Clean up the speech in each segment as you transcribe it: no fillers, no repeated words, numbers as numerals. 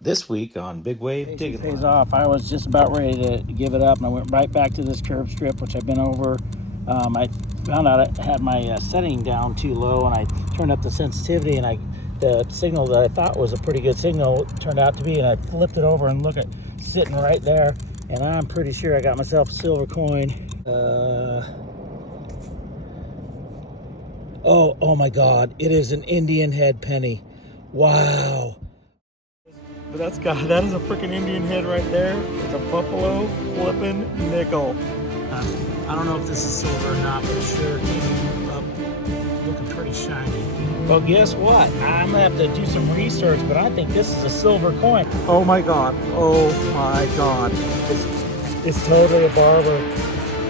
This week on Big Wave Digging pays Line. off. I was just about ready to give it up, and I went right back to this curb strip, which I've been over. I found out I had my setting down too low, and I turned up the sensitivity, and the signal that I thought was a pretty good signal turned out to be, and I flipped it over and look at sitting right there, and I'm pretty sure I got myself a silver coin. Oh my God! It is an Indian head penny. Wow. But that is a freaking Indian head right there. It's a buffalo flipping nickel. I don't know if this is silver or not, but it sure came up looking pretty shiny. Well, guess what? I'm gonna have to do some research, but I think this is a silver coin. Oh my God. Oh my God. It's totally a barber.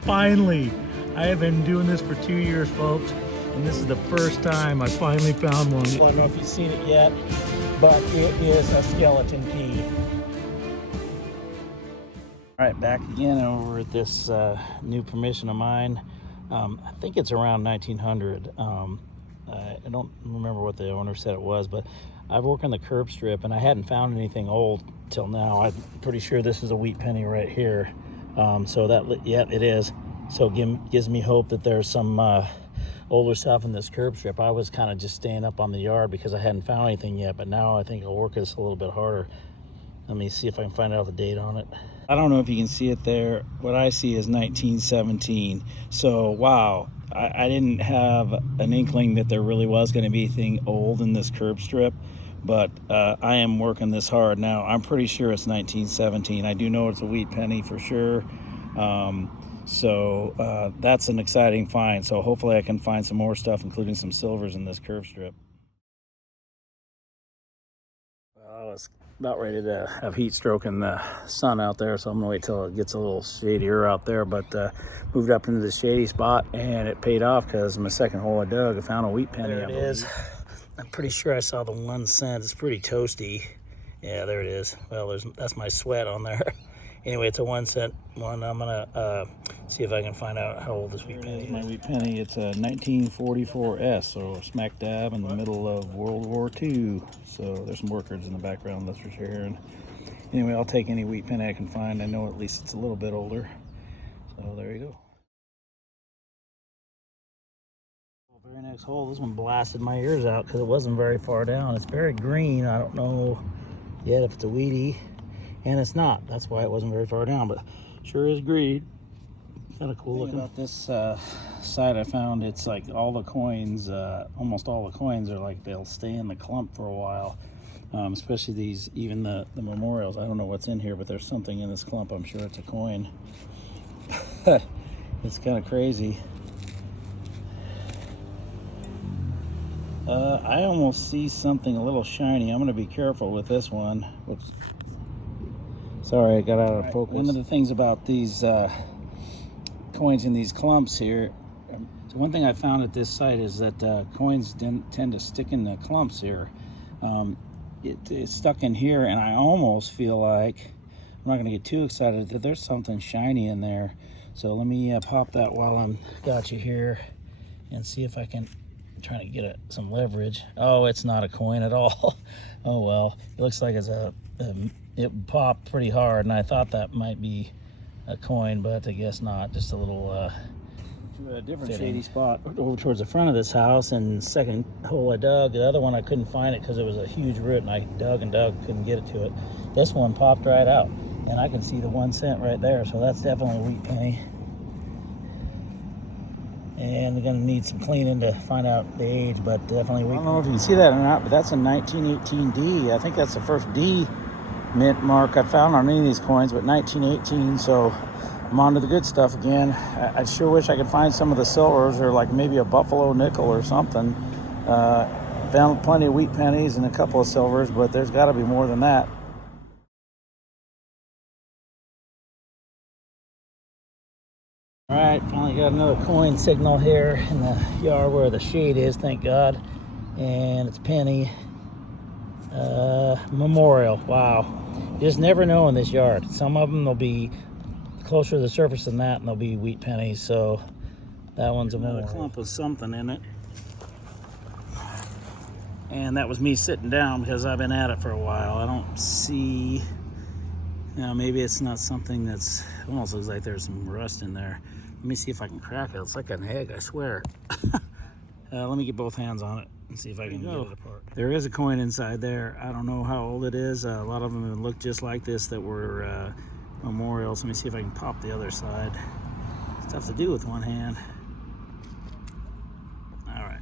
Finally, I have been doing this for 2 years, folks, and this is the first time I finally found one. I don't know if you've seen it yet, but it is a skeleton key. All right, back again over at this new permission of mine. I think it's around 1900. I don't remember what the owner said it was, but I've worked on the curb strip and I hadn't found anything old till now. I'm pretty sure this is a wheat penny right here. So yeah, it is. So it gives me hope that there's some older stuff in this curb strip. I was kind of just staying up on the yard because I hadn't found anything yet, but now I think I'll work this a little bit harder. Let me see if I can find out the date on it. I don't know if you can see it there. What I see is 1917. So, wow, I didn't have an inkling that there really was going to be anything old in this curb strip, but I am working this hard now. I'm pretty sure it's 1917. I do know it's a wheat penny for sure. So that's an exciting find. So hopefully I can find some more stuff, including some silvers in this curb strip. Well, I was about ready to have heat stroke in the sun out there, so I'm gonna wait till it gets a little shadier out there, but moved up into the shady spot and it paid off because my second hole I dug, I found a wheat penny. There it is. I'm pretty sure I saw the 1 cent. It's pretty toasty. Yeah, there it is. Well, that's my sweat on there. Anyway, it's a 1 cent one. I'm gonna see if I can find out how old this wheat penny is. My wheat penny, it's a 1944S, so smack dab in the middle of World War II. So there's some workers in the background, that's for sure. And anyway, I'll take any wheat penny I can find. I know at least it's a little bit older. So there you go. Very next hole, this one blasted my ears out because it wasn't very far down. It's very green. I don't know yet if it's a wheatie. And it's not. That's why it wasn't very far down, but sure is green. Kind of cool looking. About this site I found, it's like all the coins, almost all the coins are like they'll stay in the clump for a while. Especially these, even the memorials. I don't know what's in here, but there's something in this clump. I'm sure it's a coin. It's kind of crazy. I almost see something a little shiny. I'm going to be careful with this one. Whoops. Sorry, I got out of focus. One of the things about these coins in these clumps here, so one thing I found at this site is that coins tend to stick in the clumps here. It's stuck in here, and I almost feel like, I'm not going to get too excited, that there's something shiny in there. So let me pop that while I'm got you here and see if I can. I'm trying to get some leverage. Oh, it's not a coin at all. Oh well, it looks like it's it popped pretty hard, and I thought that might be a coin, but I guess not. Just a little a different shady spot over towards the front of this house. And second hole I dug, the other one I couldn't find it because it was a huge root, and I dug and dug, couldn't get it to it. This one popped right out, and I can see the 1 cent right there, so that's definitely a wheat penny. And we're gonna need some cleaning to find out the age, but definitely I don't know if you can see that or not, but that's a 1918 D. I think that's the first D mint mark I found on any of these coins, but 1918, so I'm on to the good stuff again. I sure wish I could find some of the silvers, or like maybe a buffalo nickel or something. Found plenty of wheat pennies and a couple of silvers, but there's got to be more than that. All right, finally got another coin signal here in the yard where the shade is, thank God. And it's penny. Memorial. Wow. You just never know in this yard. Some of them will be closer to the surface than that, and they'll be wheat pennies. So that one's a memorial. Another clump with something in it. And that was me sitting down because I've been at it for a while. I don't see, maybe it's not something that's, almost looks like there's some rust in there. Let me see if I can crack it. It's like an egg, I swear. Let me get both hands on it and see if I can get it apart. There is a coin inside there. I don't know how old it is. A lot of them look just like this that were memorials. Let me see if I can pop the other side. It's tough to do with one hand. All right.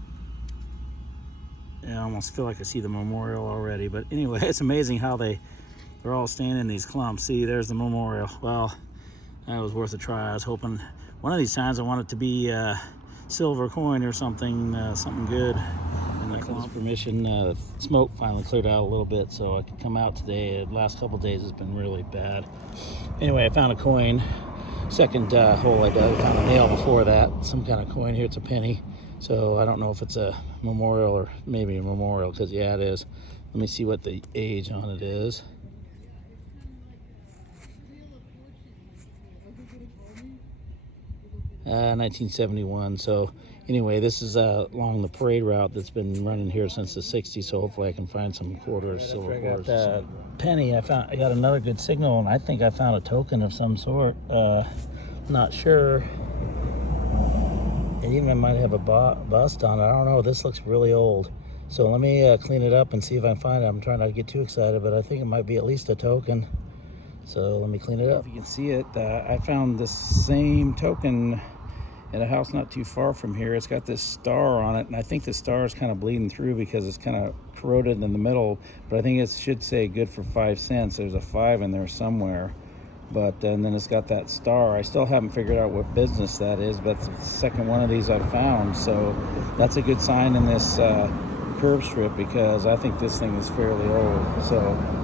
Yeah, I almost feel like I see the memorial already. But anyway, it's amazing how they're all standing in these clumps. See, there's the memorial. Well, that was worth a try. I was hoping one of these times I want it to be silver coin or something, something good. And the clump permission, smoke finally cleared out a little bit, so I could come out today. The last couple of days has been really bad. Anyway, I found a coin. Second hole I dug, I found a nail before that. Some kind of coin here. It's a penny. So I don't know if it's a memorial or maybe a memorial, because yeah, it is. Let me see what the age on it is. 1971. So anyway, this is along the parade route that's been running here since the 60s, so hopefully I can find some quarters, silver quarters. Penny, I got another good signal, and I think I found a token of some sort. Not sure. It even might have a bust on it. I don't know. This looks really old. So let me clean it up and see if I can find it. I'm trying not to get too excited, but I think it might be at least a token. So let me clean it up. If you can see it, I found the same token at a house not too far from here. It's got this star on it, and I think the star is kind of bleeding through because it's kind of corroded in the middle, but I think it should say good for 5 cents. There's a 5 in there somewhere, but and then it's got that star. I still haven't figured out what business that is, but it's the second one of these I've found, so that's a good sign in this curb strip, because I think this thing is fairly old. So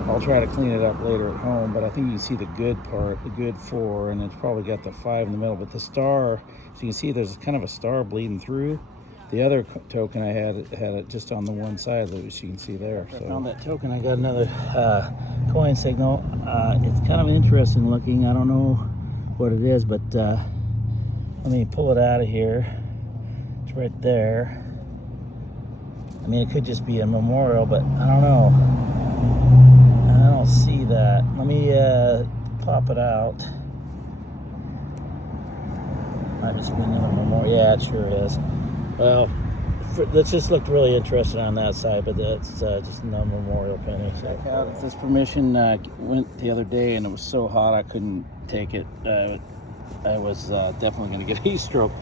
I'll try to clean it up later at home, but I think you can see the good part, the good 4, and it's probably got the 5 in the middle, but the star, so you can see there's kind of a star bleeding through. The other token I had it just on the one side, which you can see there. So I found that token. I got another coin signal. It's kind of interesting looking. I don't know what it is, but let me pull it out of here. It's right there. I mean, it could just be a memorial, but I don't know. I don't see that. Let me pop it out. Might just be another memorial. Yeah, it sure is. Well, this just looked really interesting on that side, but that's just another memorial penny. Check out this permission. Went the other day, and it was so hot I couldn't take it. I was definitely going to get a heat stroke.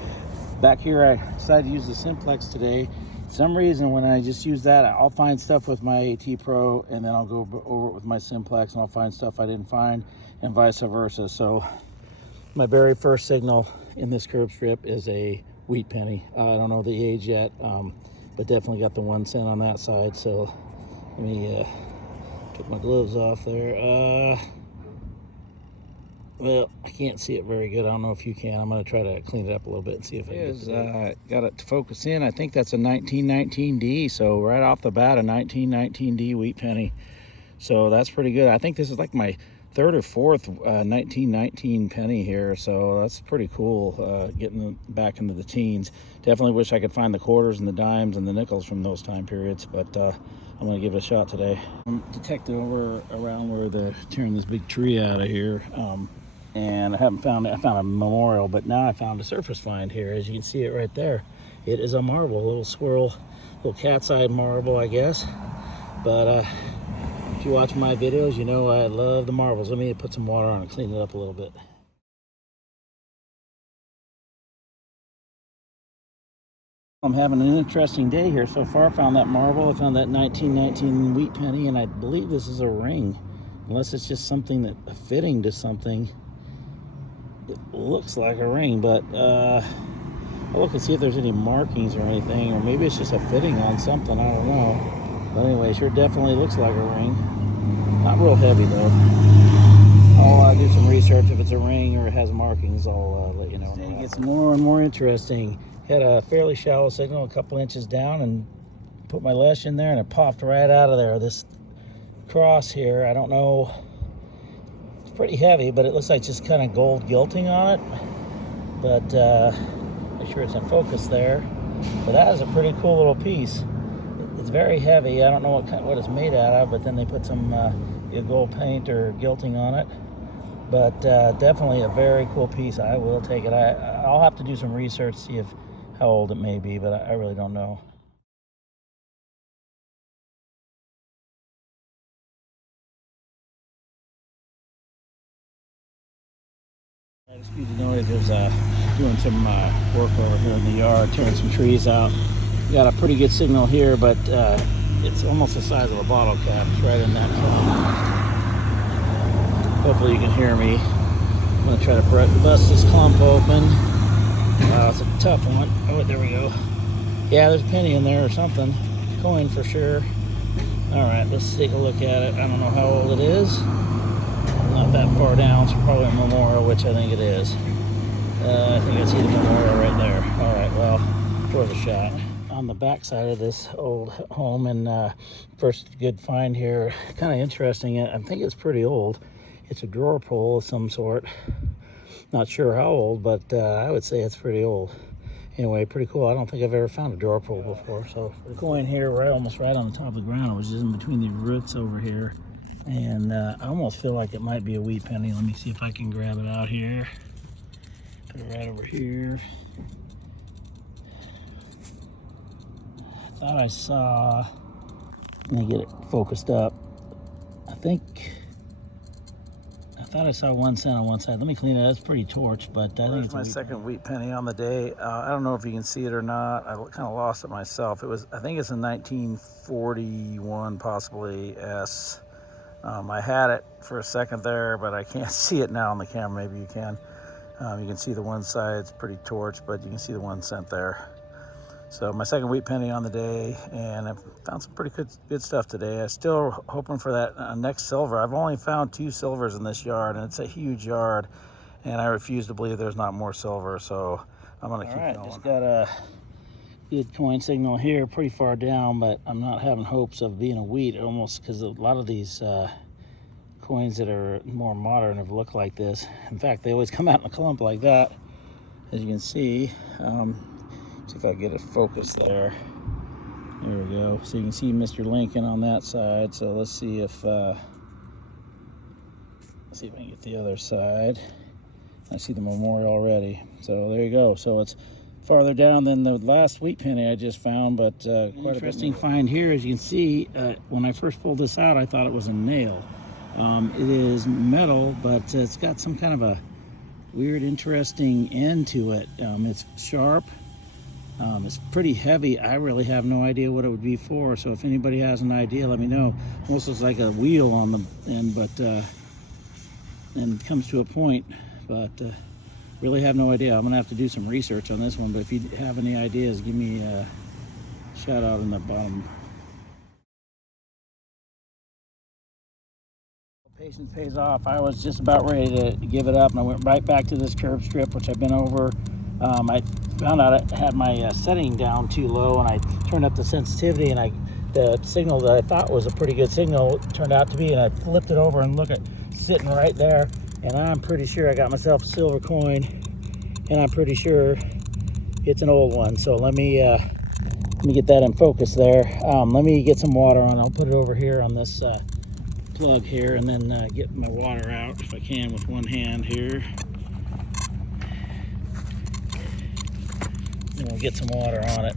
Back here, I decided to use the Simplex today. For some reason, when I just use that, I'll find stuff with my AT Pro, and then I'll go over it with my Simplex, and I'll find stuff I didn't find, and vice versa. So my very first signal in this curb strip is a wheat penny. I don't know the age yet, but definitely got the 1 cent on that side. So let me take my gloves off there. Well, I can't see it very good. I don't know if you can. I'm going to try to clean it up a little bit and see if I can got it to focus in. I think that's a 1919D. So right off the bat, a 1919D wheat penny. So that's pretty good. I think this is like my third or fourth 1919 penny here, so that's pretty cool. Getting back into the teens. Definitely wish I could find the quarters and the dimes and the nickels from those time periods, but I'm going to give it a shot today. I'm detecting over around where they're tearing this big tree out of here, and I haven't found it. I found a memorial, but now I found a surface find here. As you can see it right there, it is a marble, a little swirl, little cat's eye marble, I guess. But if you watch my videos, you know I love the marbles. Let me put some water on and clean it up a little bit. I'm having an interesting day here so far. I found that marble. I found that 1919 wheat penny, and I believe this is a ring. Unless it's just something that fitting to something. It looks like a ring, but I'll look and see if there's any markings or anything, or maybe it's just a fitting on something. I don't know. But anyway, sure definitely looks like a ring. Not real heavy though. I'll do some research. If it's a ring or it has markings, I'll let you know. It gets more and more interesting. Had a fairly shallow signal, a couple inches down, and put my lash in there, and it popped right out of there. This cross here, I don't know. It's pretty heavy, but it looks like just kind of gold gilting on it. But make sure it's in focus there. But that is a pretty cool little piece. It's very heavy. I don't know what it's made out of, but then they put some gold paint or gilting on it. But definitely a very cool piece. I will take it. I'll have to do some research, see how old it may be, but I really don't know. Excuse the noise. There's doing some work over here in the yard, tearing some trees out. Got a pretty good signal here, but it's almost the size of a bottle cap. It's right in that clump. Hopefully you can hear me. I'm gonna try to bust this clump open. It's a tough one. Oh, there we go. Yeah, there's a penny in there or something. Coin for sure. All right, let's take a look at it. I don't know how old it is. Not that far down. It's probably a memorial, which I think it is. I think I see the memorial right there. All right, well, worth a shot. On the back side of this old home, and first good find here. Kind of interesting. I think it's pretty old. It's a drawer pull of some sort. Not sure how old, but I would say it's pretty old. Anyway, pretty cool. I don't think I've ever found a drawer pull before. So the coin here, almost right on the top of the ground, which is in between the roots over here. And I almost feel like it might be a wheat penny. Let me see if I can grab it out here. Put it right over here. I thought I saw, let me get it focused up. I thought I saw 1 cent on one side. Let me clean it. That's pretty torch, but I think it's my second wheat penny on the day. I don't know if you can see it or not. I kind of lost it myself. I think it's a 1941, possibly S. I had it for a second there, but I can't see it now on the camera. Maybe you can. You can see the one side's pretty torched, but you can see the 1 cent there. So my second wheat penny on the day, and I found some pretty good stuff today. I'm still hoping for that next silver. I've only found 2 silvers in this yard, and it's a huge yard, and I refuse to believe there's not more silver, so I'm going to keep going. Just got a good coin signal here, pretty far down, but I'm not having hopes of being a wheat, almost, because a lot of these coins that are more modern have looked like this. In fact, they always come out in a clump like that, as you can see. See if I get it focused there. There we go. So you can see Mr. Lincoln on that side. So let's see if I can get the other side. I see the memorial already. So there you go. So it's farther down than the last wheat penny I just found, but quite interesting find here. As you can see, when I first pulled this out, I thought it was a nail. It is metal, but it's got some kind of a weird, interesting end to it. It's sharp. It's pretty heavy. I really have no idea what it would be for, so if anybody has an idea, let me know. Almost looks like a wheel on the end, but and comes to a point, but really have no idea. I'm gonna have to do some research on this one, but if you have any ideas, give me a shout out in the bottom. Patience pays off. I was just about ready to give it up, and I went right back to this curb strip, which I've been over. I found out I had my setting down too low, and I turned up the sensitivity, and the signal that I thought was a pretty good signal turned out to be, and I flipped it over and look at sitting right there, and I'm pretty sure I got myself a silver coin, and I'm pretty sure it's an old one. So let me get that in focus there. Let me get some water on. I'll put it over here on this plug here, and then get my water out if I can with one hand here. And we'll get some water on it.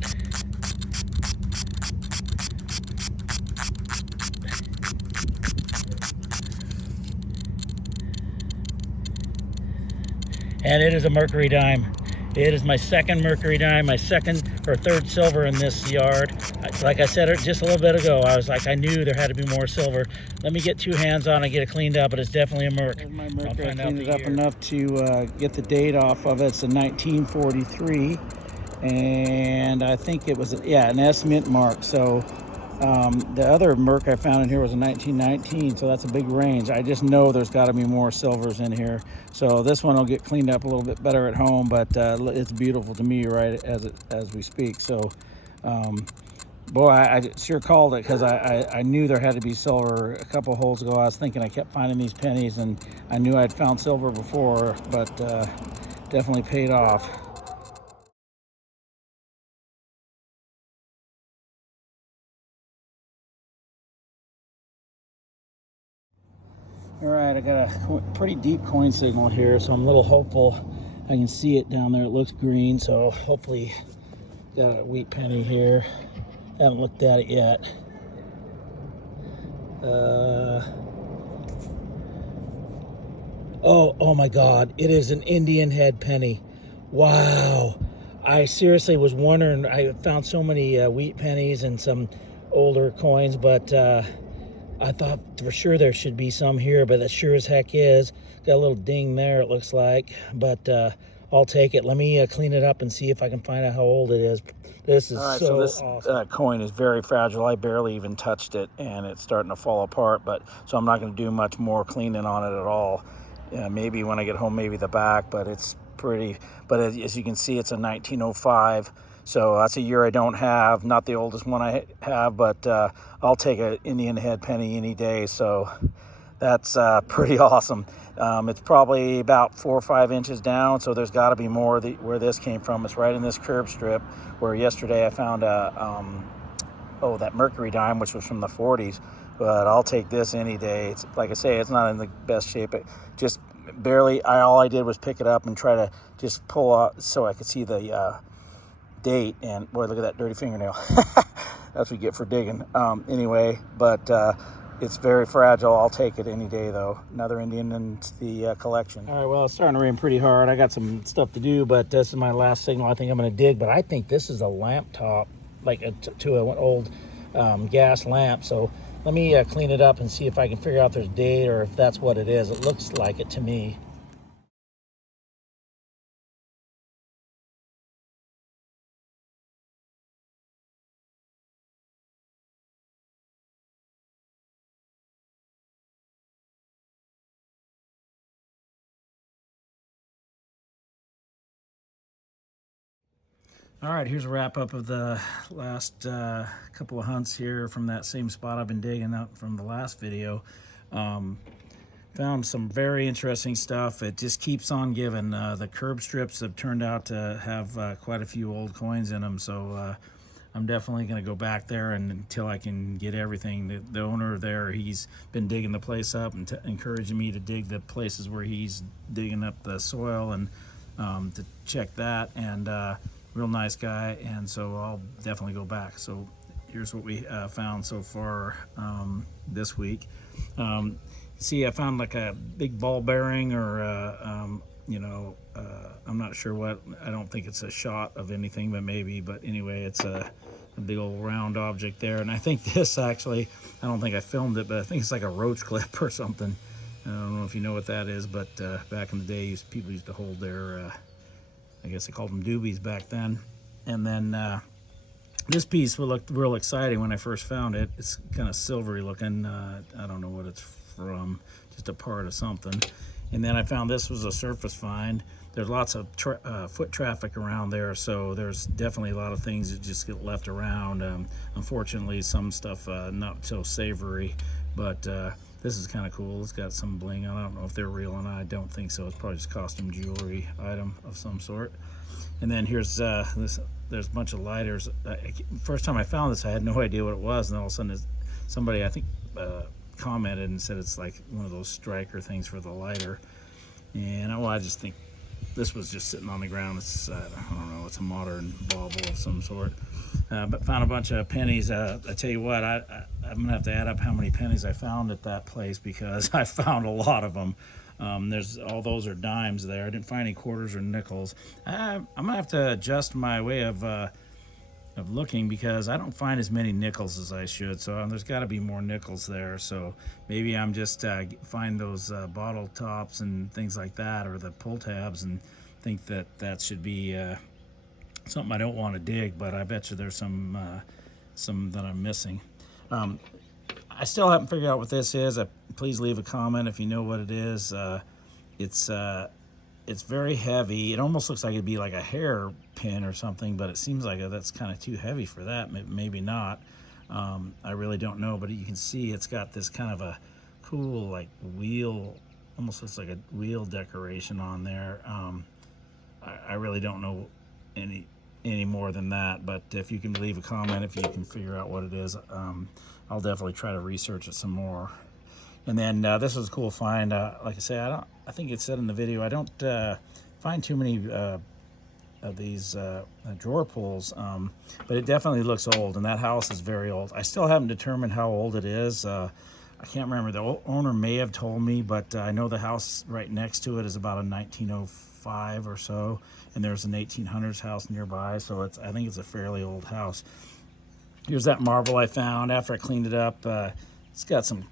And it is a Mercury dime. It is my second Mercury dime, my second or third silver in this yard. Like I said just a little bit ago, I was like, I knew there had to be more silver. Let me get 2 hands on and get it cleaned up, but it's definitely a Merc. My Mercury, I cleaned it up enough to get the date off of it. It's a 1943. And I think it was, an S mint mark. So the other Merc I found in here was a 1919, so that's a big range. I just know there's got to be more silvers in here. So this one will get cleaned up a little bit better at home, but it's beautiful to me right as we speak. So boy, I sure called it, because I knew there had to be silver. A couple holes ago I was thinking, I kept finding these pennies, and I knew I'd found silver before, but definitely paid off. All right, I got a pretty deep coin signal here, so I'm a little hopeful I can see it down there. It looks green, so hopefully got a wheat penny here. Haven't looked at it yet. Oh my God, it is an Indian head penny. Wow. I seriously was wondering, I found so many wheat pennies and some older coins, but I thought for sure there should be some here, but that sure as heck is. Got a little ding there, it looks like, but I'll take it. Let me clean it up and see if I can find out how old it is. This is all right, so this awesome. Coin is very fragile. I barely even touched it, and it's starting to fall apart, but so I'm not going to do much more cleaning on it at all. Maybe when I get home, maybe the back, but it's pretty. But as you can see, it's a 1905. So that's a year I don't have, not the oldest one I have, but I'll take an Indian head penny any day. So that's pretty awesome. It's probably about 4 or 5 inches down, so there's got to be more where this came from. It's right in this curb strip where yesterday I found that Mercury dime, which was from the 40s. But I'll take this any day. It's like I say, it's not in the best shape. It just barely. All I did was pick it up and try to just pull out so I could see the date. And boy, look at that dirty fingernail. That's what we get for digging. Anyway, but it's very fragile. I'll take it any day, though. Another Indian in the collection. All right, well, it's starting to rain pretty hard. I got some stuff to do, but this is my last signal. I think I'm going to dig, but I think this is a lamp top, like to an old gas lamp. So let me clean it up and see if I can figure out if there's date or if that's what it is. It looks like it to me. All right, here's a wrap up of the last couple of hunts here from that same spot I've been digging up from the last video. Found some very interesting stuff. It just keeps on giving. The curb strips have turned out to have quite a few old coins in them, so I'm definitely going to go back there and until I can get everything. The owner there, he's been digging the place up and encouraging me to dig the places where he's digging up the soil and to check that, and real nice guy, and so I'll definitely go back. So here's what we found so far this week. See, I found like a big ball bearing, or I'm not sure what. I don't think it's a shot of anything, but maybe. But anyway, it's a big old round object there, and I think this actually, I don't think I filmed it, but I think it's like a roach clip or something. I don't know if you know what that is, but back in the day, people used to hold their I guess they called them doobies back then. And then this piece looked real exciting when I first found it. It's kind of silvery looking. I don't know what it's from, just a part of something. And then I found this was a surface find. There's lots of foot traffic around there, so there's definitely a lot of things that just get left around. Unfortunately, some stuff not so savory, but this is kind of cool. It's got some bling on it. I don't know if they're real or not. I don't think so. It's probably just costume jewelry item of some sort. And then here's this. There's a bunch of lighters. First time I found this, I had no idea what it was, and all of a sudden, somebody I think commented and said it's like one of those striker things for the lighter. And I just think this was just sitting on the ground. It's I don't know. It's a modern bauble of some sort. But found a bunch of pennies. I tell you what, I'm gonna have to add up how many pennies I found at that place, because I found a lot of them. There's all those are dimes there. I didn't find any quarters or nickels. I'm gonna have to adjust my way of looking, because I don't find as many nickels as I should. So there's got to be more nickels there. So maybe I'm just find those bottle tops and things like that, or the pull tabs, and think that should be something I don't want to dig. But I bet you there's some that I'm missing. I still haven't figured out what this is. Please leave a comment if you know what it is. It's very heavy. It almost looks like it'd be like a hair pin or something, but it seems like that's kind of too heavy for that. Maybe not. I really don't know, but you can see it's got this kind of a cool like wheel, almost looks like a wheel decoration on there. I really don't know any more than that, but if you can leave a comment if you can figure out what it is, I'll definitely try to research it some more. And then this was a cool find. Like I say, I think it said in the video, I don't find too many of these drawer pulls, but it definitely looks old, and that house is very old. I still haven't determined how old it is. I can't remember. The owner may have told me, but I know the house right next to it is about a 1905 or so, and there's an 1800s house nearby, so I think it's a fairly old house. Here's that marble I found after I cleaned it up. It's got some,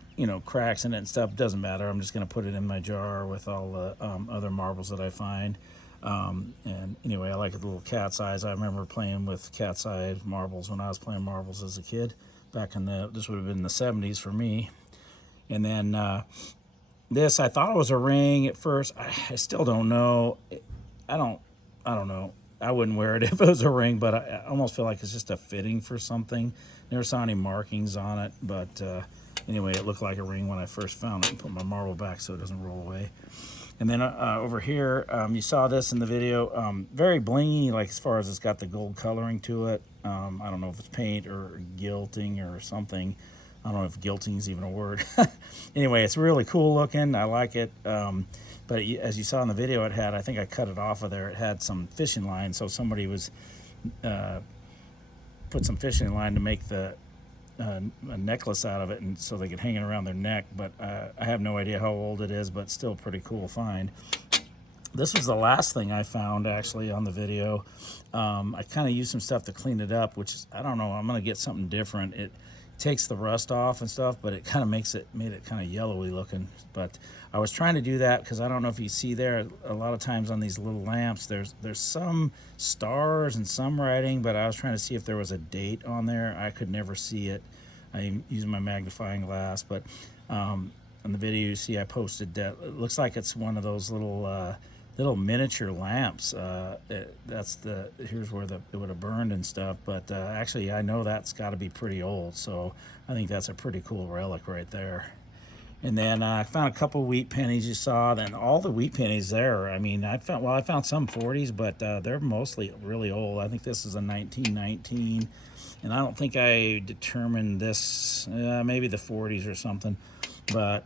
cracks in it and stuff. Doesn't matter. I'm just going to put it in my jar with all the other marbles that I find. And anyway, I like the little cat's eyes. I remember playing with cat's eye marbles when I was playing marbles as a kid. Back in this would have been the 70s for me. And then this, I thought it was a ring at first. I still don't know. I don't know. I wouldn't wear it if it was a ring, but I almost feel like it's just a fitting for something. Never saw any markings on it, but anyway, it looked like a ring when I first found it. Put my marble back so it doesn't roll away. And then over here, you saw this in the video, very blingy, like as far as it's got the gold coloring to it. I don't know if it's paint or gilting or something. I don't know if gilting is even a word. Anyway, it's really cool looking. I like it. But as you saw in the video, it had, I think I cut it off of there, it had some fishing line. So somebody was put some fishing line to make a necklace out of it, and so they could hang it around their neck. But I have no idea how old it is, but still pretty cool find. This was the last thing I found actually on the video. I kind of used some stuff to clean it up, which I don't know, I'm gonna get something different. It takes the rust off and stuff, but it kind of made it kind of yellowy looking. But I was trying to do that because I don't know if you see there, a lot of times on these little lamps, there's some stars and some writing, but I was trying to see if there was a date on there. I could never see it. I used my magnifying glass, but on the video you see I posted that it looks like it's one of those little miniature lamps. Here's where it would have burned and stuff, but actually I know that's got to be pretty old, so I think that's a pretty cool relic right there. And then I found a couple wheat pennies you saw. Then all the wheat pennies there, I mean, I found some 40s, but they're mostly really old. I think this is a 1919, and I don't think I determined this, maybe the 40s or something. But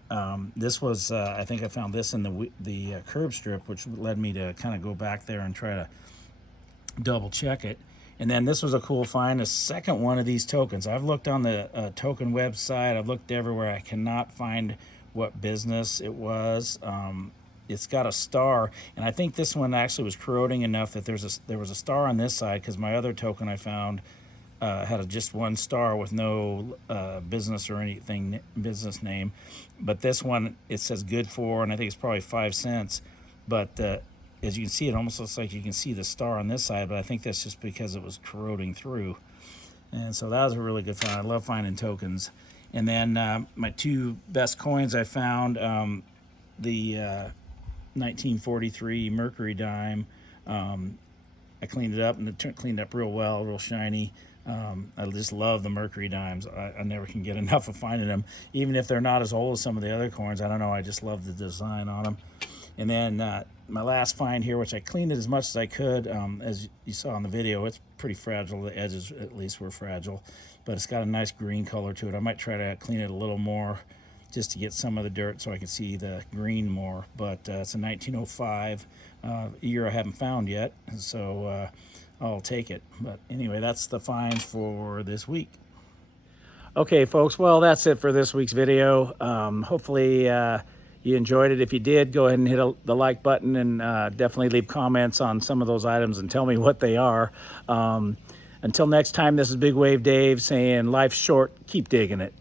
this was, I think I found this in the curb strip, which led me to kind of go back there and try to double check it. And then this was a cool find, a second one of these tokens. I've looked on the token website. I've looked everywhere. I cannot find what business it was. It's got a star, and I think this one actually was corroding enough that there was a star on this side, because my other token I found had just one star with no business or anything, business name. But this one, it says good for, and I think it's probably 5 cents. But as you can see, it almost looks like you can see the star on this side, but I think that's just because it was corroding through. And so that was a really good find. I love finding tokens. And then my two best coins I found, the 1943 Mercury dime. I cleaned it up, and it cleaned up real well, real shiny. I just love the Mercury dimes. I never can get enough of finding them, even if they're not as old as some of the other coins. I don't know, I just love the design on them. And then my last find here, which I cleaned it as much as I could, as you saw in the video, it's pretty fragile. The edges at least were fragile, but it's got a nice green color to it. I might try to clean it a little more just to get some of the dirt so I can see the green more. But it's a 1905, a year I haven't found yet, so I'll take it. But anyway, that's the finds for this week. Okay, folks, well, that's it for this week's video. Hopefully you enjoyed it. If you did, go ahead and hit the like button, and definitely leave comments on some of those items and tell me what they are. Until next time, this is Big Wave Dave saying life's short, keep digging it.